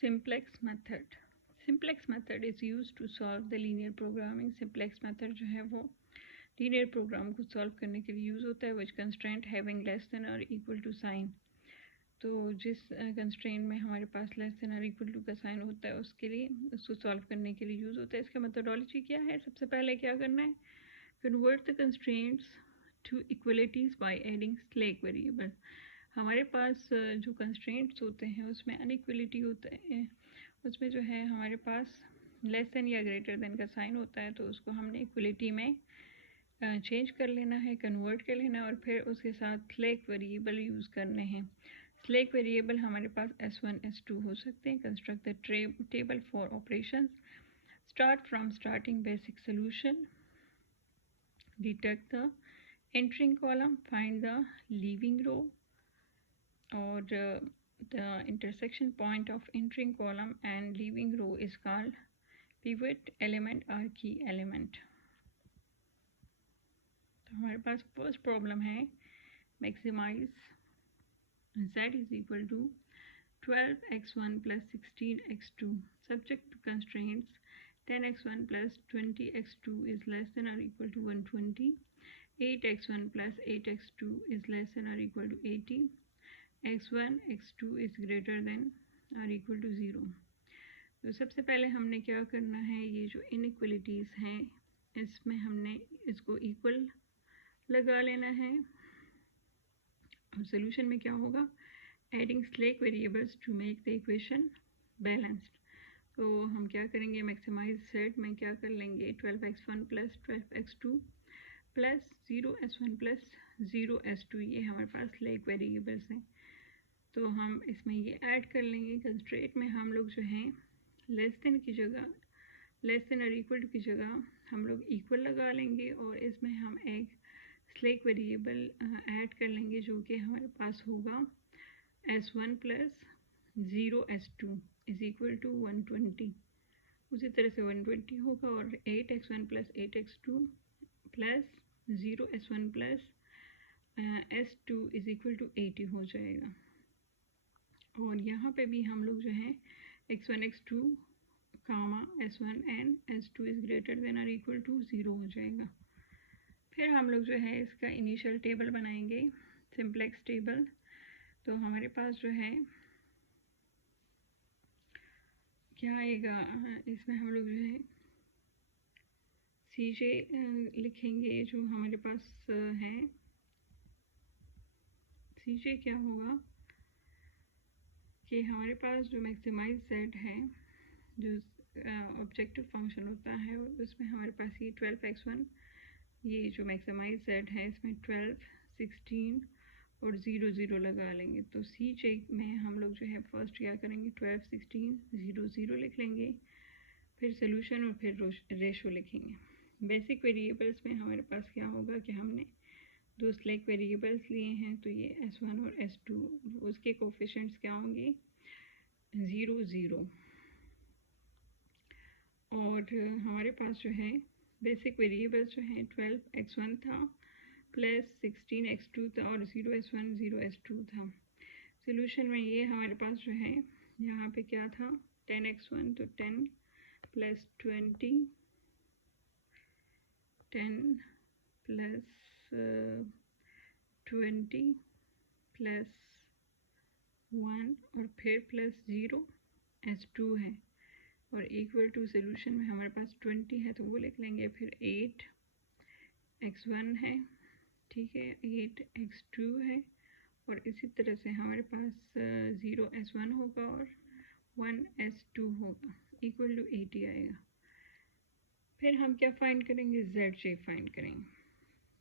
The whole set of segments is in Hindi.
Simplex method. Simplex method is used to solve the linear programming. Simplex method जो है वो linear program को solve करने के लिए यूज़ होता है. which constraint having less than or equal to sign. तो जिस कंस्ट्रेंट में हमारे पास लेस देन और इक्वल टू का साइन होता है उसके लिए उसको सॉल्व करने के लिए यूज़ होता है. इसका मेथोडोलॉजी क्या है? सबसे पहले क्या करना है? Convert the constraints to equalities by adding slack variable. हमारे पास जो कंस्ट्रेंट्स होते हैं उसमें अनइक्वलिटी होता है. उसमें जो है हमारे पास लेस देन या ग्रेटर देन का साइन होता है, तो उसको हमने इक्वलिटी में चेंज कर लेना है, कन्वर्ट कर लेना है और फिर उसके साथ स्लैक वेरिएबल यूज़ करने हैं. स्लैक वेरिएबल हमारे पास S1 S2 हो सकते हैं. Construct the table for operations. Start from starting basic solution. Detect the entering column. Find the leaving row. और the intersection point of entering column and leaving row is called pivot element or key element. तो हमारे पास फर्स्ट प्रॉब्लम है maximise z is equal to 12x1 plus 16x2 subject to constraints 10x1 plus 20x2 is less than or equal to 120. 8x1 plus 8x2 is less than or equal to 80. x1 x2 is greater than or equal to 0. तो सबसे पहले हमने क्या करना है, ये जो इनइक्वलिटीज़ हैं इसमें हमने इसको इक्वल लगा लेना है. सोल्यूशन में क्या होगा? Adding slack variables to make the equation balanced. तो हम क्या करेंगे? मैक्सिमाइज सेट में क्या कर लेंगे? 12x1 plus 12x2 plus 0s1 plus 0s2, ये हमारे पास स्लैक वेरिएबल्स हैं. तो हम इसमें ये ऐड कर लेंगे. कंस्ट्रेंट में हम लोग जो हैं लेस देन की जगह, लेस देन और इक्वल टू की जगह हम लोग इक्वल लगा लेंगे और इसमें हम एक स्लैक वेरिएबल ऐड कर लेंगे जो कि हमारे पास होगा S1 plus 0s2 is equal to 120. उसी तरह से 120 होगा और 8x1 plus 8x2 plus 0s1 plus s2 is equal to 80 हो जाएगा. और यहाँ पे भी हम लोग जो है x1 x2 comma s1 and s2 is greater than और इक्वल टू 0 हो जाएगा. फिर हम लोग जो है इसका इनिशियल टेबल बनाएंगे, सिंप्लेक्स टेबल. तो हमारे पास जो है क्या आएगा? इसमें हम लोग जो है CJ लिखेंगे जो हमारे पास है. CJ क्या होगा कि हमारे पास जो मैक्सिमाइज सेट है, जो ऑब्जेक्टिव फंक्शन होता है, उसमें हमारे पास ये 12x1, ये जो मैक्सिमाइज सेट है इसमें 12, 16 और 0 0 लगा लेंगे. तो CJ में हम लोग जो है फर्स्ट क्या करेंगे? 12, 16, 0 0 लिख लेंगे. फिर सोल्यूशन और फिर रेशो लिखेंगे. बेसिक वेरिएबल्स में हमारे पास क्या होगा कि हमने दो स्लैक वेरिएबल्स लिए हैं, तो ये S1 और S2, उसके कोफिशिएंट्स क्या होंगे? 0 0. और हमारे पास जो है बेसिक वेरिएबल्स जो हैं 12x1 था प्लस 16x2 था और 0s1 0s2 था. सोल्यूशन में ये हमारे पास जो है यहाँ पे क्या था? 10x1, तो 10 प्लस 20, 10 प्लस 20 प्लस 1 और फिर प्लस 0 s2 है और इक्वल टू सोल्यूशन में हमारे पास 20 है तो वो लिख लेंगे. फिर 8x1 है, ठीक है, 8x2 है और इसी तरह से हमारे पास 0s1 होगा और 1s2 होगा, इक्वल टू 80 आएगा. फिर हम क्या फाइंड करेंगे? ZJ फाइंड करेंगे.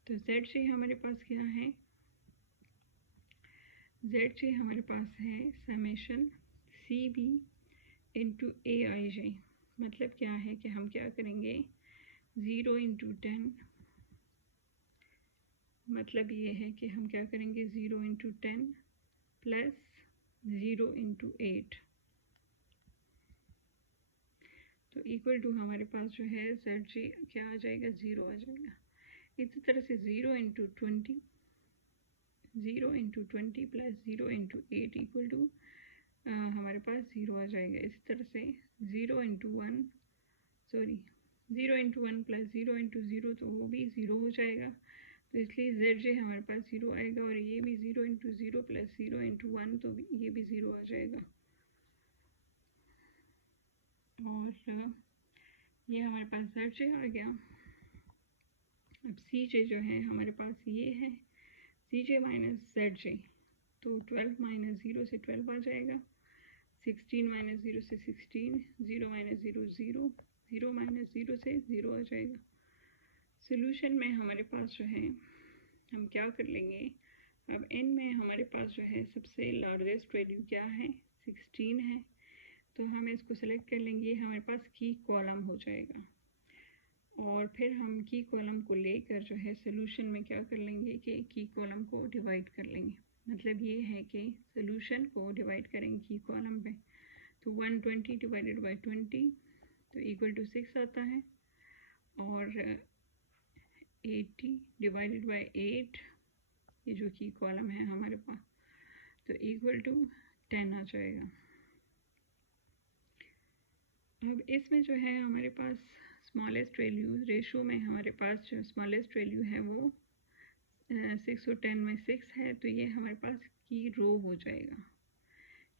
तो ZJ हमारे पास क्या है? ZJ हमारे पास है समेशन CB इंटू AIJ. मतलब क्या है कि हम क्या करेंगे? 0 इंटू 10, मतलब ये है कि हम क्या करेंगे? 0 इंटू 10 प्लस 0 इंटू 8, तो इक्वल टू हमारे पास जो है ZJ क्या आ जाएगा? 0 आ जाएगा. इसी तरह से 0 into 20, 0 into 20 plus 0 into 8 equal to हमारे पास 0 आ जाएगा। इसी तरह से 0 इंटू 1 प्लस 0 इंटू 0 तो वो भी 0 हो जाएगा। तो इसलिए ZJ हमारे पास 0 आएगा और ये भी 0 इंटू 0 प्लस 0 इंटू 1 तो ये भी 0 आ जाएगा। और ये हमारे पास ZJ आ गया। अब CJ जो है हमारे पास ये है CJ माइनस ZJ, तो 12 माइनस 0 से 12 आ जाएगा, 16 माइनस 0 से 16, 0 माइनस 0 0, 0 माइनस 0 से 0 आ जाएगा। सोल्यूशन में हमारे पास जो है हम क्या कर लेंगे, अब n में हमारे पास जो है सबसे लार्जेस्ट वैल्यू क्या है, 16 है, तो हम इसको सेलेक्ट कर लेंगे। हमारे पास की कॉलम हो जाएगा और फिर हम की कॉलम को लेकर जो है सोल्यूशन में क्या कर लेंगे कि की कॉलम को डिवाइड कर लेंगे। मतलब ये है कि सोल्यूशन को डिवाइड करेंगे की कॉलम पे, तो 120 डिवाइडेड बाई 20 तो इक्वल टू 6 आता है, और 80 डिवाइडेड बाई 8 ये जो की कॉलम है हमारे पास तो इक्वल टू 10 आ जाएगा। अब इसमें जो है हमारे पास स्मॉलेस्ट वैल्यू रेशो में हमारे पास जो स्मॉलेस्ट वैल्यू है वो 6 और 10 में 6 है, तो ये हमारे पास की रो हो जाएगा।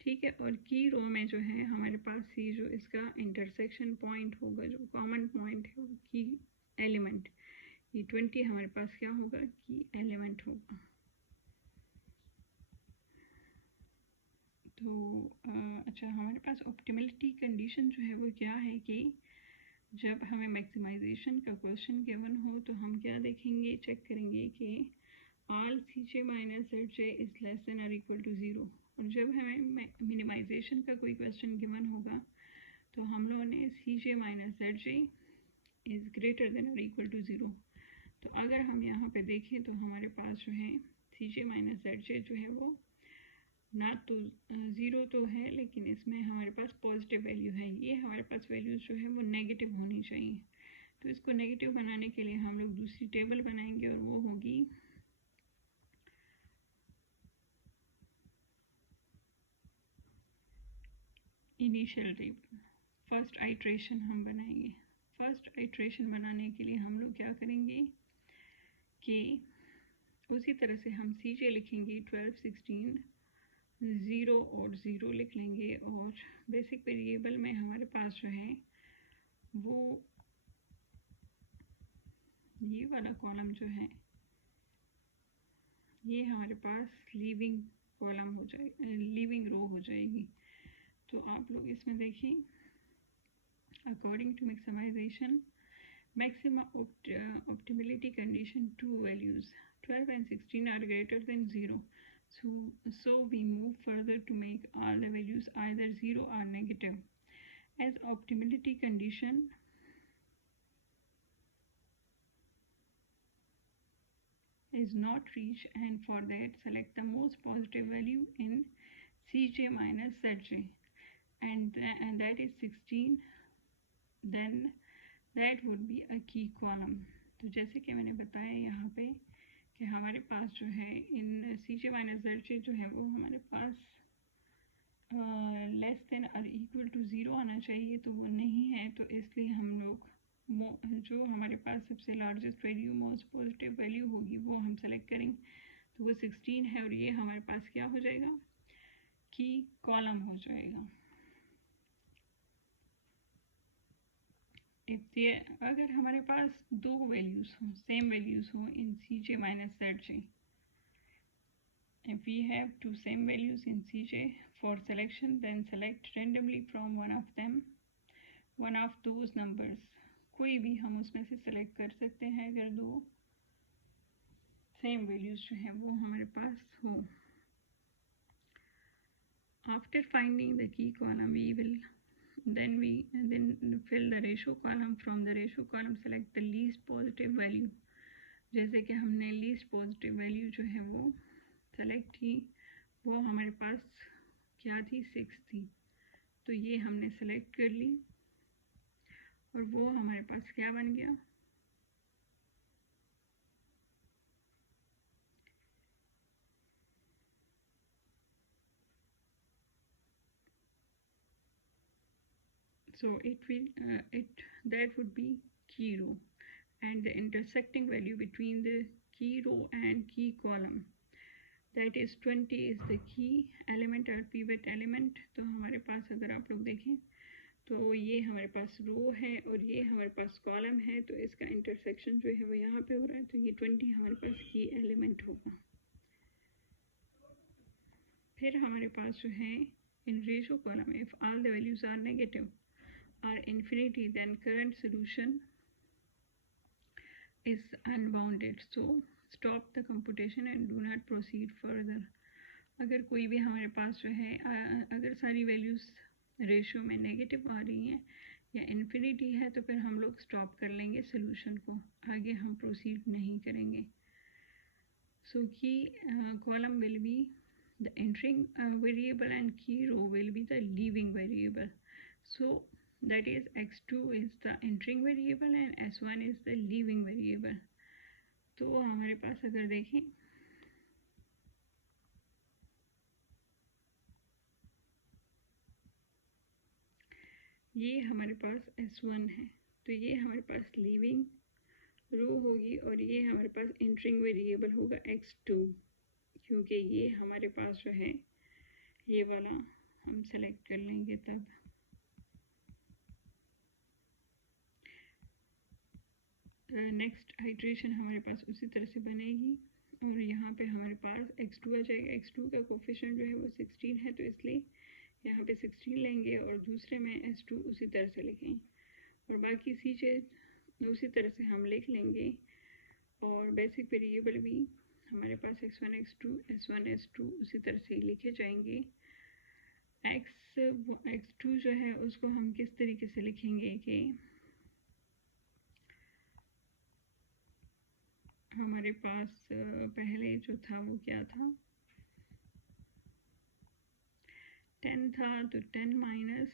ठीक है, और की रो में जो है हमारे पास ये जो इसका इंटरसेक्शन पॉइंट होगा, जो कॉमन पॉइंट है वो की एलिमेंट, ये 20 हमारे पास क्या होगा, की एलिमेंट होगा। तो अच्छा, हमारे पास ऑप्टिमलिटी कंडीशन जो है वो क्या है कि जब हमें मैक्सिमाइजेशन का क्वेश्चन गिवन हो तो हम क्या देखेंगे, चेक करेंगे कि all CJ minus ZJ is less than और इक्वल टू 0, और जब हमें मिनिमाइजेशन का कोई क्वेश्चन गिवन होगा तो हम लोगों ने CJ minus ZJ is greater than और इक्वल टू 0। तो अगर हम यहाँ पे देखें तो हमारे पास जो है CJ माइनस ZJ जो है वो ना तो 0 तो है, लेकिन इसमें हमारे पास पॉजिटिव वैल्यू है। ये हमारे पास वैल्यूज़ जो है वो नेगेटिव होनी चाहिए। तो इसको नेगेटिव बनाने के लिए हम लोग दूसरी टेबल बनाएंगे और वो होगी इनिशियल टेबल। फर्स्ट आइट्रेशन हम बनाएंगे। फर्स्ट आइट्रेशन बनाने के लिए हम लोग क्या करेंगे कि उसी तरह से हम CJ लिखेंगे 12, 16, 0 और 0 लिख लेंगे, और बेसिक वेरिएबल में हमारे पास जो है वो ये वाला कॉलम जो है ये हमारे पास लीविंग कॉलम हो जाएगी, लीविंग रो हो जाएगी। तो आप लोग इसमें देखिए, according to maximization maximum optimality condition, two values 12 and 16 are greater than 0, so we move further to make all the values either 0 or negative. As optimality condition is not reached, and for that select the most positive value in CJ minus ZJ, and that is 16, then that would be a की कॉलम। तो जैसे कि मैंने बताया यहाँ पे कि हमारे पास जो है इन CJ माइनस ZJ जो है वो हमारे पास लेस देन और इक्वल टू 0 आना चाहिए, तो वो नहीं है। तो इसलिए हम लोग जो हमारे पास सबसे largest value most positive value होगी वो हम सेलेक्ट करेंगे। तो वो 16 है और ये हमारे पास क्या हो जाएगा, की कॉलम हो जाएगा। अगर हमारे पास दो वैल्यूज़ हों, सेम वैल्यूज़ हों इन CJ minus ZJ, if we have two same values in CJ for selection, then select randomly from one of those numbers, कोई भी हम उसमें से सेलेक्ट कर सकते हैं अगर दो सेम वैल्यूज़ जो हैं वो हमारे पास हो। After finding the key column we will then fill the ratio column. From the ratio column select the least positive value, जैसे कि हमने लीस्ट पॉजिटिव वैल्यू जो है वो सेलेक्ट की, वो हमारे पास क्या थी, 6 थी, तो ये हमने सेलेक्ट कर ली और वो हमारे पास क्या बन गया, So that would be key row, and the intersecting value between the key row and key column, that is 20 is the key element और pivot element. तो हमारे पास अगर आप लोग देखें तो ये हमारे पास रो है और ये हमारे पास कॉलम है, तो इसका इंटरसेक्शन जो है वो यहाँ पे हो रहा है, तो ये 20 हमारे पास की एलिमेंट होगा. फिर हमारे पास जो है इन ratio column, if all the values are negative or infinity then current solution is unbounded, so stop the computation and do not proceed further. अगर कोई भी हमारे पास जो है अगर सारी वैल्यूज रेशो में नेगेटिव आ रही हैं या इन्फिनिटी है, तो फिर हम लोग स्टॉप कर लेंगे सोल्यूशन को, आगे हम प्रोसीड नहीं करेंगे. सो की column will be the entering variable and key row will be the leaving variable. So that is x2 is the entering variable and s1 is the leaving variable. तो हमारे पास अगर देखें ये हमारे पास s1 है, तो ये हमारे पास लीविंग रो होगी और ये हमारे पास एंटरिंग वेरिएबल होगा x2, क्योंकि ये हमारे पास जो है ये वाला हम सेलेक्ट कर लेंगे. तब नेक्स्ट आइट्रेशन हमारे पास उसी तरह से बनेगी और यहाँ पे हमारे पास x2 आ जाएगा. x2 का कोफिशिएंट जो है वो 16 है, तो इसलिए यहाँ पे 16 लेंगे और दूसरे में s2 उसी तरह से लिखेंगे और बाकी चीज़ें उसी तरह से हम लिख लेंगे. और बेसिक वेरिएबल भी हमारे पास x1 x2 s1 s2 उसी तरह से लिखे जाएंगे. x2 जो है उसको हम किस तरीके से लिखेंगे कि हमारे पास पहले जो था वो क्या था, 10 था, तो 10 minus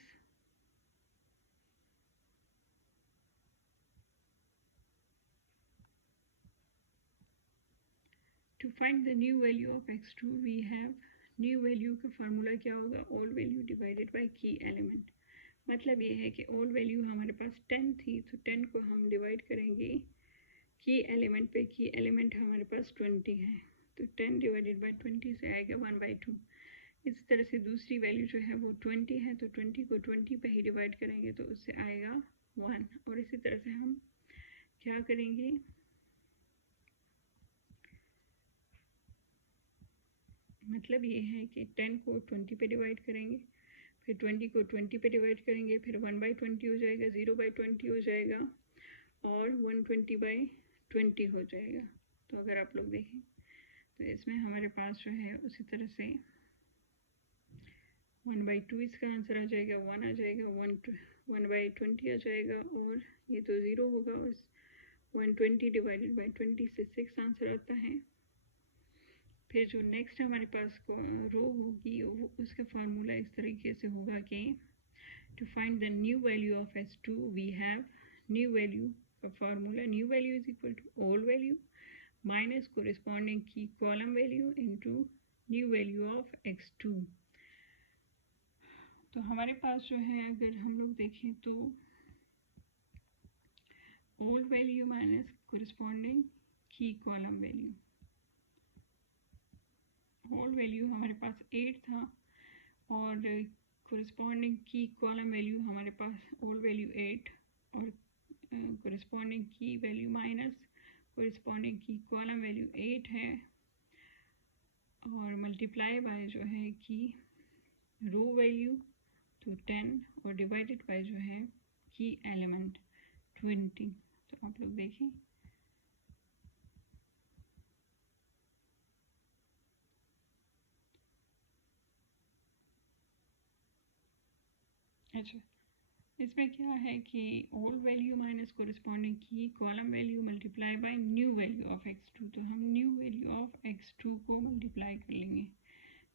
to find the new value of x2 we have, new value का फार्मूला क्या होगा, all value divided by key element. मतलब ये है कि ऑल वैल्यू हमारे पास 10 थी, तो 10 को हम डिवाइड करेंगे की एलिमेंट पे. की एलिमेंट हमारे पास 20 है, तो 10 डिवाइडेड बाय 20 से आएगा 1/2. इस तरह से दूसरी वैल्यू जो है वो 20 है, तो 20 को 20 पे ही डिवाइड करेंगे तो उससे आएगा 1. और इसी तरह से हम क्या करेंगे, मतलब ये है कि 10 को 20 पे डिवाइड करेंगे, फिर 20 को 20 पे डिवाइड करेंगे, फिर 1/20 हो जाएगा, 0/20 हो जाएगा और 120/20 हो जाएगा. तो अगर आप लोग देखें तो इसमें हमारे पास जो है उसी तरह से 1/2 इसका आंसर आ जाएगा, 1 आ जाएगा, 1/20 आ जाएगा और ये तो 0 होगा. उस 120 डिवाइडेड बाई 20 से 6 आंसर आता है. फिर जो नेक्स्ट हमारे पास रो होगी उसका फार्मूला इस तरीके से होगा कि to find the new value of s2 we have new value का formula, new value is equal to old value minus corresponding key column value into new value of x2. तो हमारे पास जो है अगर हम लोग देखें तो old value minus corresponding key column value, old value हमारे पास 8 था और कोरिस्पॉन्डिंग की कॉलम वैल्यू हमारे पास ओल्ड वैल्यू 8 और कोरिस्पॉन्डिंग की value minus corresponding key column value 8 है और मल्टीप्लाई बाय जो है की रो वैल्यू तो 10 और डिवाइडेड बाय जो है की एलिमेंट 20. तो आप लोग देखें अच्छा, इसमें क्या है कि old value minus corresponding key column value multiply by new value of x2. तो हम न्यू वैल्यू ऑफ x2 को मल्टीप्लाई कर लेंगे.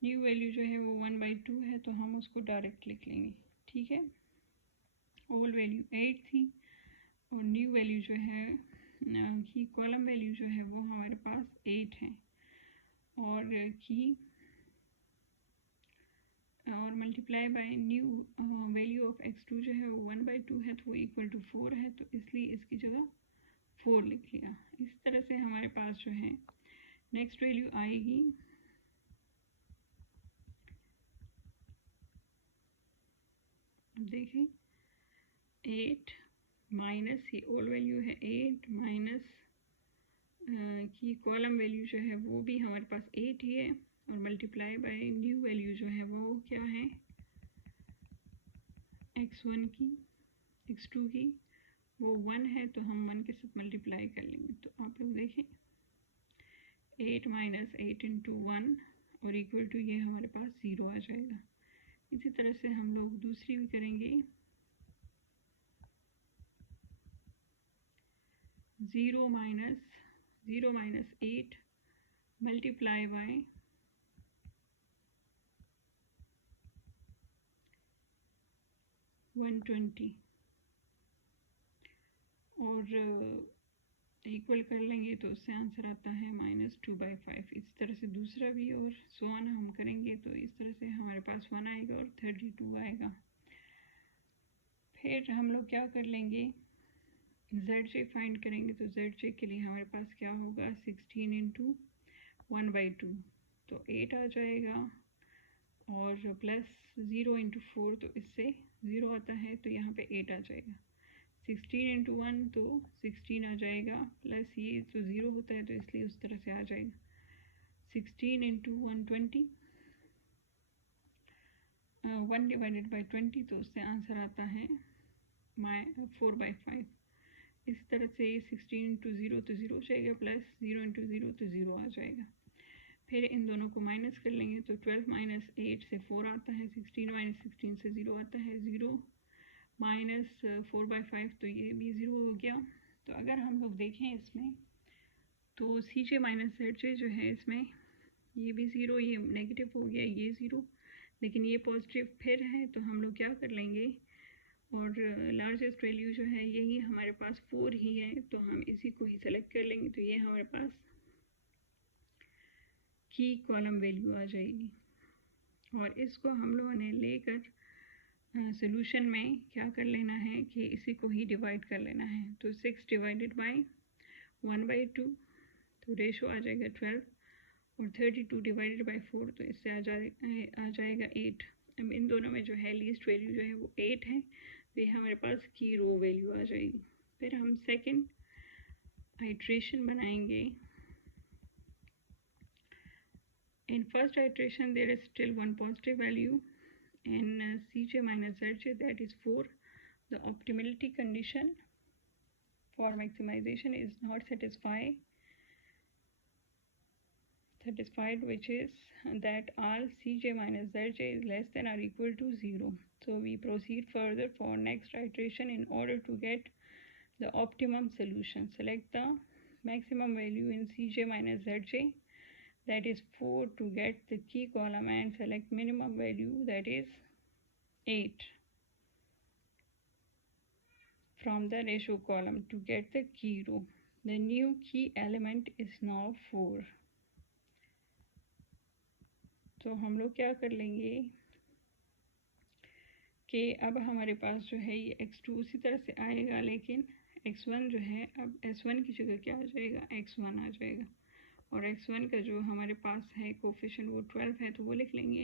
न्यू वैल्यू जो है वो 1/2 है, तो हम उसको डायरेक्ट लिख लेंगे. ठीक है, ओल्ड वैल्यू 8 थी और न्यू वैल्यू जो है की कॉलम वैल्यू जो है वो हमारे पास 8 है और की और multiply by new value of x2 जो है वो 1/2 है तो वो इक्वल टू 4 है, तो इसलिए इसकी जगह 4 लिख लिया। इस तरह से हमारे पास जो है नेक्स्ट वैल्यू आएगी देखें 8 माइनस ये ओल्ड वैल्यू है 8 माइनस की कॉलम वैल्यू जो है वो भी हमारे पास 8 ही है और मल्टीप्लाई बाय न्यू वैल्यू जो है वो क्या है x1 की x2 की वो 1 है, तो हम 1 के साथ मल्टीप्लाई कर लेंगे। तो आप लोग देखें 8 माइनस 8 इंटू 1 और इक्वल टू ये हमारे पास 0 आ जाएगा। इसी तरह से हम लोग दूसरी भी करेंगे 0 माइनस 8 मल्टीप्लाई बाय 120 और इक्वल कर लेंगे तो उससे आंसर आता है -2/5। इस तरह से दूसरा भी और सो ऑन हम करेंगे तो इस तरह से हमारे पास 1 आएगा और 32 आएगा। फिर हम लोग क्या कर लेंगे ZJ फाइंड करेंगे, तो ZJ के लिए हमारे पास क्या होगा 16 इंटू 1/2 तो 8 आ जाएगा और प्लस 0 इंटू 4 तो इससे 0 आता है तो यहाँ पे 8 आ जाएगा। 16 इंटू 1 तो 16 आ जाएगा, प्लस ये तो 0 होता है तो इसलिए उस तरह से आ जाएगा। 16 इंटू 120 1 डिवाइडेड बाई 20 तो उससे आंसर आता है 4/5। इस तरह से 16 इंटू 0 तो 0 हो जाएगा, प्लस 0 इंटू 0 तो 0 आ जाएगा। फिर इन दोनों को माइनस कर लेंगे तो 12 माइनस 8 से 4 आता है, 16 माइनस 16 से 0 आता है, 0 माइनस 4/5 तो ये भी 0 हो गया। तो अगर हम लोग देखें इसमें तो CJ माइनस ZJ जो है इसमें ये भी 0, ये नेगेटिव हो गया, ये 0, लेकिन ये पॉजिटिव फिर है तो हम लोग क्या कर लेंगे और लार्जेस्ट वैल्यू जो है यही हमारे पास 4 ही है तो हम इसी को ही सेलेक्ट कर लेंगे। तो ये हमारे पास की कॉलम वैल्यू आ जाएगी और इसको हम लोगों ने लेकर सोल्यूशन में क्या कर लेना है कि इसी को ही डिवाइड कर लेना है। तो 6 डिवाइडेड बाई 1/2 तो रेशो आ जाएगा 12 और 32 डिवाइडेड बाई 4 तो इससे आ जाएगा 8। अब इन दोनों में जो है लीस्ट वैल्यू जो है वो 8 है तो ये हमारे पास की रो वैल्यू आ जाएगी। फिर हम सेकंड आइट्रेशन बनाएंगे। In first iteration there is still one positive value in CJ minus ZJ, that is 4. The optimality condition for maximization is not satisfied, which is that all CJ minus ZJ is less than or equal to 0. So we proceed further for next iteration in order to get the optimum solution. Select the maximum value in CJ minus ZJ, that is 4, to get the key column, and select minimum value, that is 8, from the ratio column to get the key row. The new key element is now 4. तो हम लोग क्या कर लेंगे कि अब हमारे पास जो है ये x2 उसी तरह से आएगा, लेकिन x1 जो है अब s1 की जगह क्या आ जाएगा x1 आ जाएगा और x1 का जो हमारे पास है कोफिशिएंट वो 12 है तो वो लिख लेंगे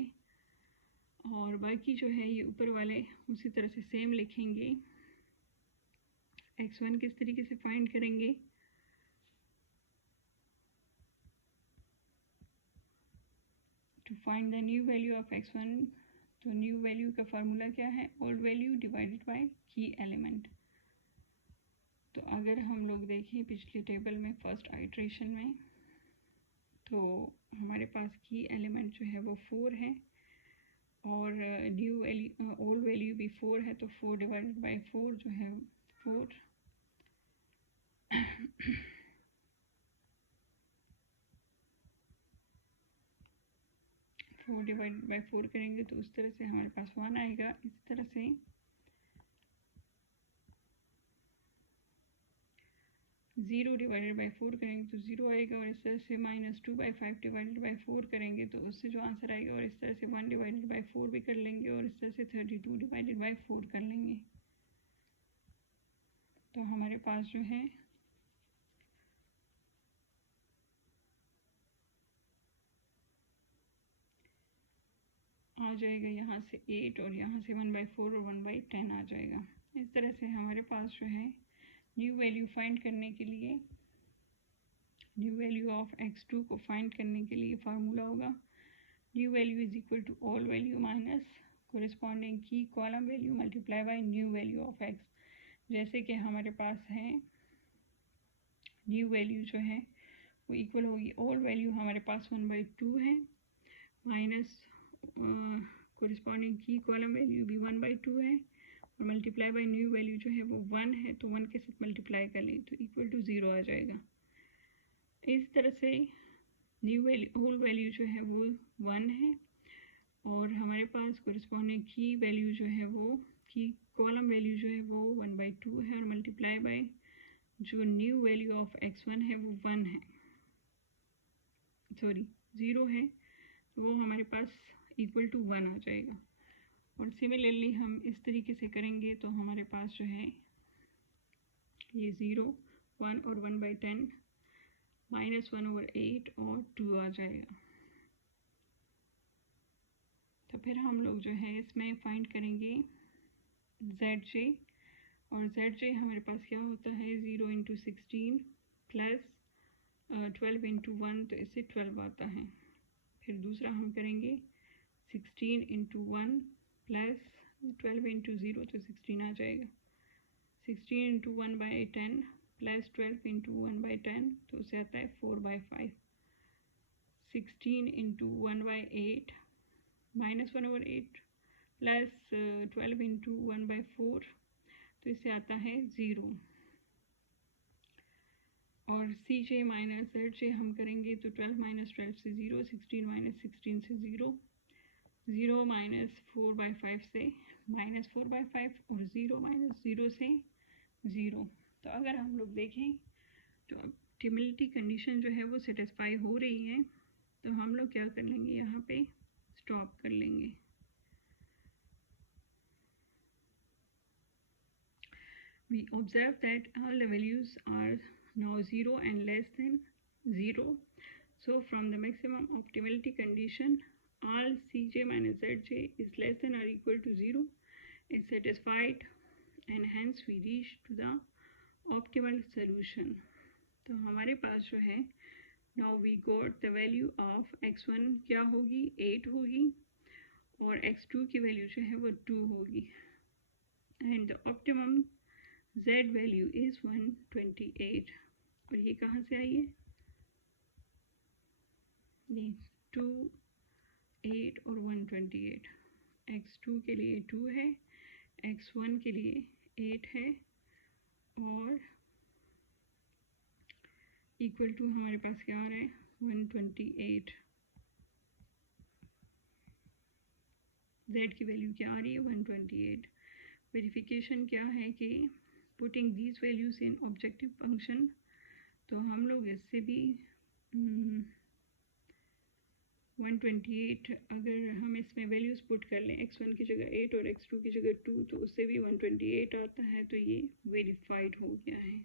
और बाकी जो है ये ऊपर वाले उसी तरह से सेम लिखेंगे। x1 किस तरीके से फाइंड करेंगे to find the new value of x1, तो न्यू वैल्यू का फार्मूला क्या है old value divided by key element. तो अगर हम लोग देखें पिछले टेबल में फर्स्ट आइट्रेशन में तो हमारे पास की एलिमेंट जो है वो 4 है और न्यू वैल्यू ओल्ड वैल्यू भी 4 है तो 4 डिवाइडेड बाय 4 जो है 4 4 डिवाइडेड बाई 4 करेंगे तो उस तरह से हमारे पास 1 आएगा। इस तरह से 0 डिवाइडेड बाई 4 करेंगे तो 0 आएगा, और इस तरह से -2/5 डिवाइडेड बाई 4 करेंगे तो उससे जो आंसर आएगा, और इस तरह से 1 डिवाइडेड बाई 4 भी कर लेंगे, और इस तरह से 32 डिवाइडेड बाई 4 कर लेंगे। तो हमारे पास जो है आ जाएगा यहाँ से 8, और यहाँ से 1/4 और 1/10 आ जाएगा। इस तरह से हमारे पास जो है न्यू वैल्यू फाइंड करने के लिए, न्यू वैल्यू ऑफ x2 को फाइंड करने के लिए फार्मूला होगा new value is equal to all value minus corresponding key column value multiply by new value of x। जैसे कि हमारे पास है न्यू वैल्यू जो है वो इक्वल होगी ऑल वैल्यू, हमारे पास 1/2 है, minus corresponding key column value भी 1/2 है, और मल्टीप्लाई बाय न्यू वैल्यू जो है वो 1 है, तो 1 के साथ मल्टीप्लाई कर लें तो इक्वल टू 0 आ जाएगा। इस तरह से न्यू वैल्यू होल वैल्यू जो है वो 1 है, और हमारे पास कोरिस्पॉन्डिंग की वैल्यू जो है वो की कॉलम वैल्यू जो है वो 1/2 है, और मल्टीप्लाई बाय जो न्यू वैल्यू ऑफ x1 है वो 1 है, सॉरी 0 है, तो वो हमारे पास इक्वल टू 1 आ जाएगा। और सिमिलरली हम इस तरीके से करेंगे तो हमारे पास जो है ये 0, 1 और 1/10 -1/8 और 2 आ जाएगा। तो फिर हम लोग जो है इसमें फाइंड करेंगे ZJ, और ZJ हमारे पास क्या होता है 0 × 16 प्लस 12 × 1, तो इससे 12 आता है। फिर दूसरा हम करेंगे 16 × 1 प्लस 12 × 0, तो 16 आ जाएगा। 16 × 1/10 प्लस 12 × 1/10, तो उसे आता है 4/5। 16 × 1/8 -1/8 प्लस 12 × 1/4, तो इससे आता है 0। और CJ माइनस ZJ हम करेंगे तो 12 - 12 से 0, 16 - 16 से 0, 0 - 4/5 से -4/5, और 0 - 0 से 0। तो अगर हम लोग देखें तो ऑप्टिमलिटी कंडीशन जो है वो सेटिस्फाई हो रही है, तो हम लोग क्या कर लेंगे, यहाँ पे स्टॉप कर लेंगे। We observe that all the values are now 0 and less than 0. So from the maximum optimality condition, all Cj minus Zj is less than or equal to 0 is satisfied, and hence we reach to the optimal solution. तो हमारे पास जो है now we got the value of x1 क्या होगी 8 होगी, और x2 की वैल्यू जो है वो 2 होगी, and the optimum z value is 128। और ये कहाँ से आई है, ये 2, 8 और 128। x2 के लिए 2 है, x1 के लिए 8 है, और इक्वल टू हमारे पास क्या आ रहा है 128। z की वैल्यू क्या आ रही है 128। वेरिफिकेशन क्या है कि putting these values in objective function, तो हम लोग इससे भी 128 अगर हम इसमें वैल्यूज़ पुट कर लें, x1 की जगह 8 और x2 की जगह 2, तो उससे भी 128 आता है, तो ये वेरीफाइड हो गया है।